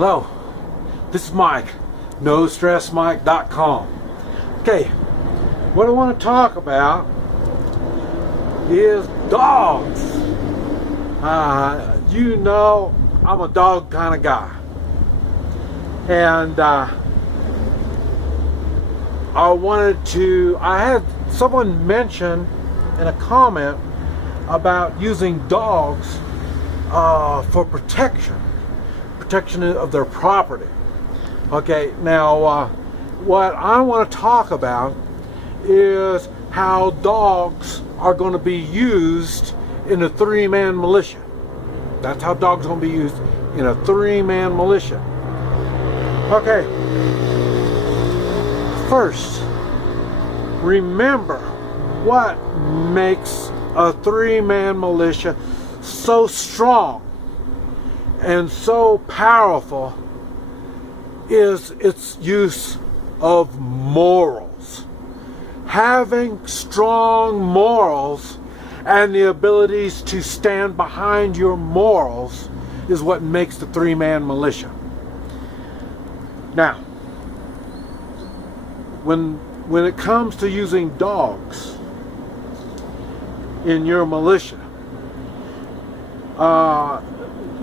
Hello, this is Mike, NoStressMike.com. Okay, what I want to talk about is dogs. You know, I'm a dog kind of guy. And I had someone mention in a comment about using dogs for protection of their property. Okay, now what I want to talk about is how dogs are going to be used in a three-man militia. That's how dogs are going to be used in a three-man militia. Okay, first, remember what makes a three-man militia so strong and so powerful is its use of morals. Having strong morals and the abilities to stand behind your morals is what makes the three-man militia. Now, when it comes to using dogs in your militia,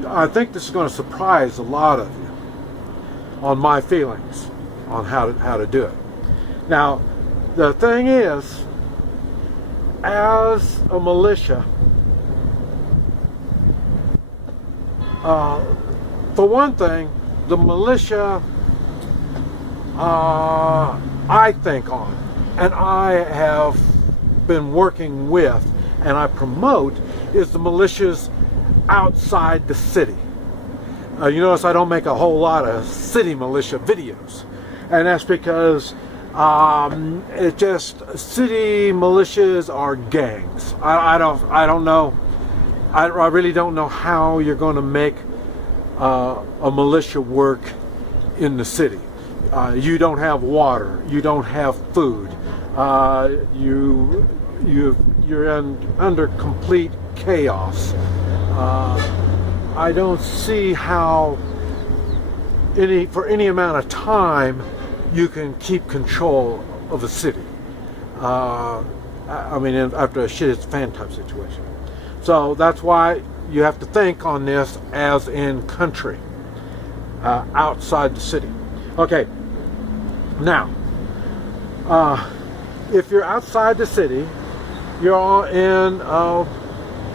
I think this is going to surprise a lot of you on my feelings on how to do it. Now, the thing is, as a militia, for one thing, the militia I think on, and I have been working with, and I promote, is the militias outside the city. You notice I don't make a whole lot of city militia videos, and that's because city militias are gangs. I don't know. I really don't know how you're going to make a militia work in the city. You don't have water. You don't have food. You're under complete chaos. I don't see how for any amount of time you can keep control of a city. I mean, after a shit hits the fan type situation. So that's why you have to think on this as in country, outside the city. Okay, now, if you're outside the city, you're all in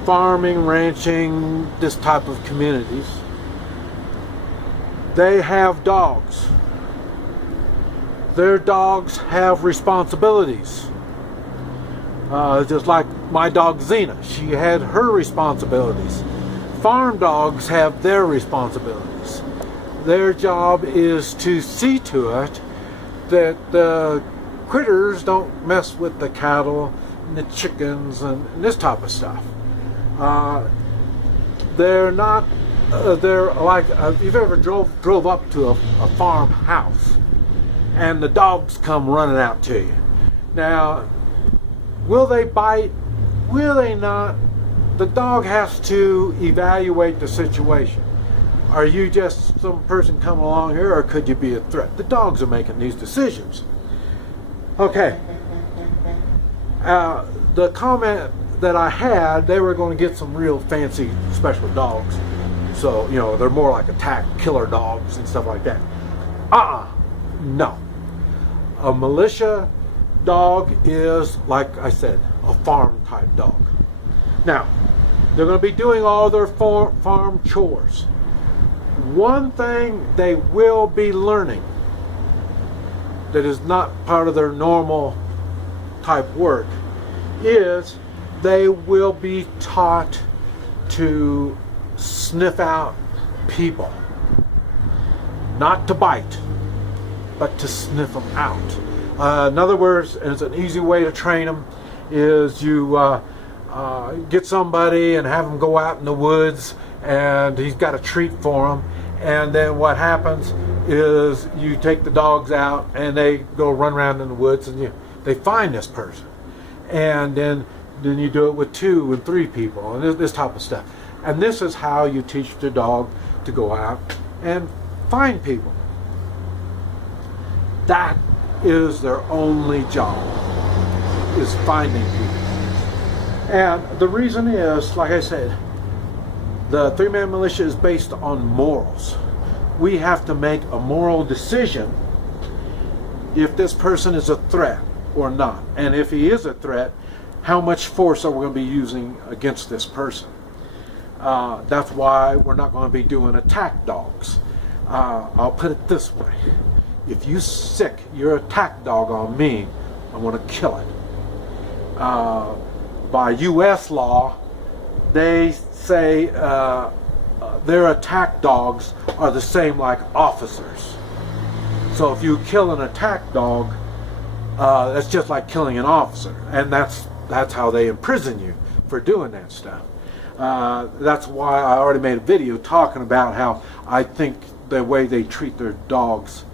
farming, ranching, this type of communities. They have dogs. Their dogs have responsibilities. Just like my dog Xena, she had her responsibilities. Farm dogs have their responsibilities. Their job is to see to it that the critters don't mess with the cattle and the chickens and this type of stuff. They're not, they're like, if you've ever drove up to a farmhouse and the dogs come running out to you. Now, will they bite? Will they not? The dog has to evaluate the situation. Are you just some person coming along here, or could you be a threat? The dogs are making these decisions. Okay. The comment that I had, they were going to get some real fancy special dogs. So, you know, they're more like attack killer dogs and stuff like that. No. A militia dog is, like I said, a farm type dog. Now, they're going to be doing all their farm chores. One thing they will be learning that is not part of their normal type work is they will be taught to sniff out people. Not to bite, but to sniff them out. In other words, and it's an easy way to train them, is you get somebody and have them go out in the woods, and he's got a treat for them, and then what happens is you take the dogs out and they go run around in the woods, and they find this person, and then you do it with 2 and 3 people, and this type of stuff. And this is how you teach the dog to go out and find people. That is their only job, is finding people. And the reason is, like I said, the three-man militia is based on morals. We have to make a moral decision if this person is a threat or not. And if he is a threat, how much force are we going to be using against this person? That's why we're not going to be doing attack dogs. I'll put it this way. If you sick your attack dog on me, I want to kill it. By U.S. law, they say their attack dogs are the same like officers. So if you kill an attack dog, that's just like killing an officer, and that's how they imprison you for doing that stuff. That's why I already made a video talking about how I think the way they treat their dogs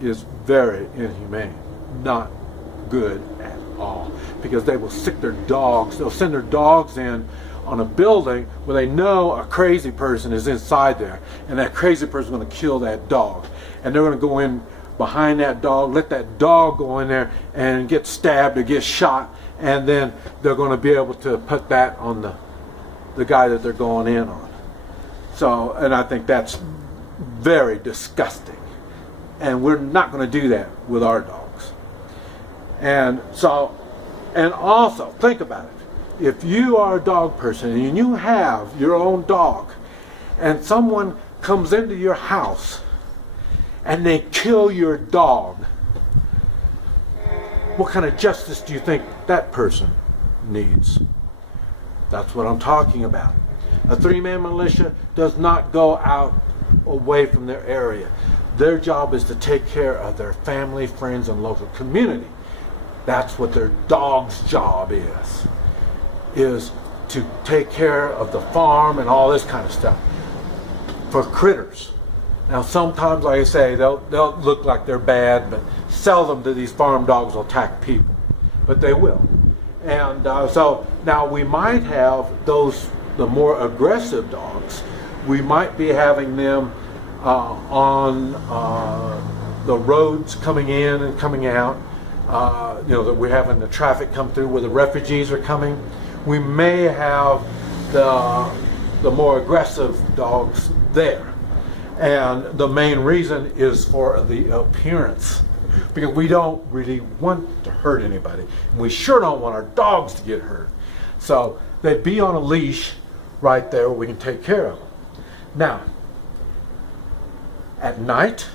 is very inhumane, not good at all, because they will sick their dogs. They'll send their dogs in on a building where they know a crazy person is inside there, and that crazy person is going to kill that dog, and they're going to go in behind that dog, let that dog go in there and get stabbed or get shot, and then they're going to be able to put that on the guy that they're going in on. So, and I think that's very disgusting, and we're not going to do that with our dogs. And so, and also think about it. If you are a dog person and you have your own dog, and someone comes into your house and they kill your dog, what kind of justice do you think that person needs? That's what I'm talking about. A three-man militia does not go out away from their area. Their job is to take care of their family, friends, and local community. That's what their dog's job is to take care of the farm and all this kind of stuff for critters. Now sometimes, like I say, they'll look like they're bad, but seldom do these farm dogs will attack people, but they will. And so now we might have the more aggressive dogs, we might be having them on the roads coming in and coming out, that we're having the traffic come through where the refugees are coming. We may have the more aggressive dogs there. And the main reason is for the appearance, because we don't really want to hurt anybody. And we sure don't want our dogs to get hurt. So they'd be on a leash right there where we can take care of them. Now, at night,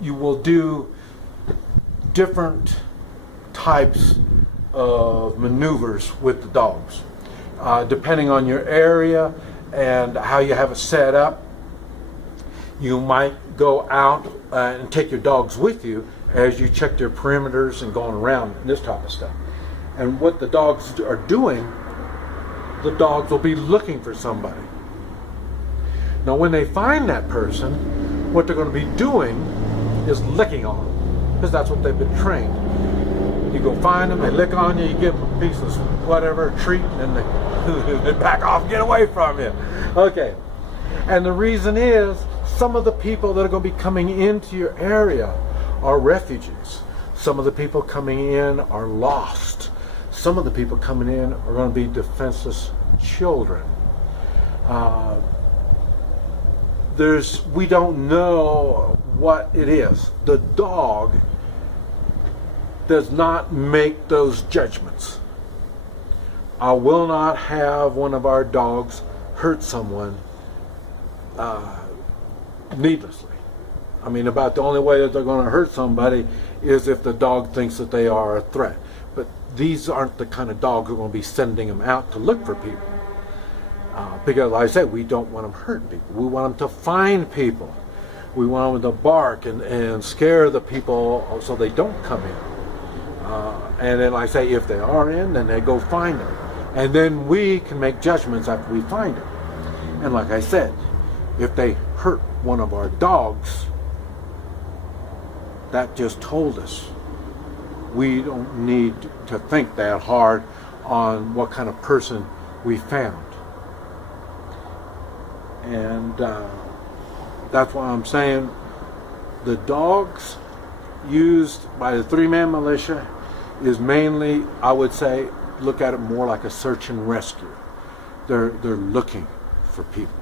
you will do different types of maneuvers with the dogs, depending on your area and how you have it set up. You might go out and take your dogs with you as you check their perimeters and going around and this type of stuff. And what the dogs are doing, the dogs will be looking for somebody. Now when they find that person, what they're going to be doing is licking on them, because that's what they've been trained. You go find them, they lick on you, you give them a piece of whatever, treat, and then they back off and get away from you. Okay. And the reason is, some of the people that are going to be coming into your area are refugees. Some of the people coming in are lost. Some of the people coming in are going to be defenseless children. We don't know what it is. The dog does not make those judgments. I will not have one of our dogs hurt someone needlessly. I mean, about the only way that they're going to hurt somebody is if the dog thinks that they are a threat. But these aren't the kind of dogs who are going to be sending them out to look for people. Because, like I said, we don't want them hurting people. We want them to find people. We want them to bark and scare the people so they don't come in. And then, like I say, if they are in, then they go find them. And then we can make judgments after we find them. And like I said, if they hurt one of our dogs, that just told us we don't need to think that hard on what kind of person we found. And that's why I'm saying the dogs used by the three-man militia is mainly, I would say, look at it more like a search and rescue. They're looking for people.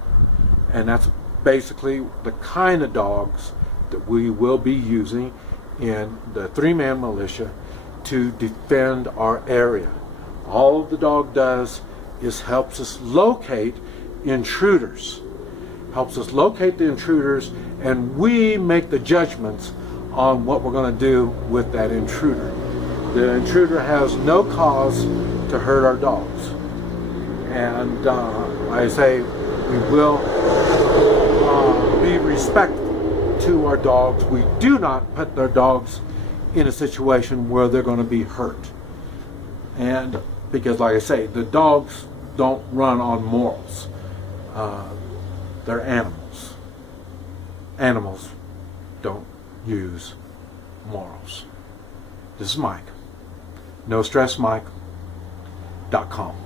And that's basically the kind of dogs that we will be using in the three-man militia to defend our area. All the dog does is helps us locate intruders. Helps us locate the intruders, and we make the judgments on what we're going to do with that intruder. The intruder has no cause to hurt our dogs. And I say we will be respectful to our dogs. We do not put their dogs in a situation where they're going to be hurt. And because, like I say, the dogs don't run on morals. They're animals. Animals don't use morals. This is Mike. NoStressMike.com.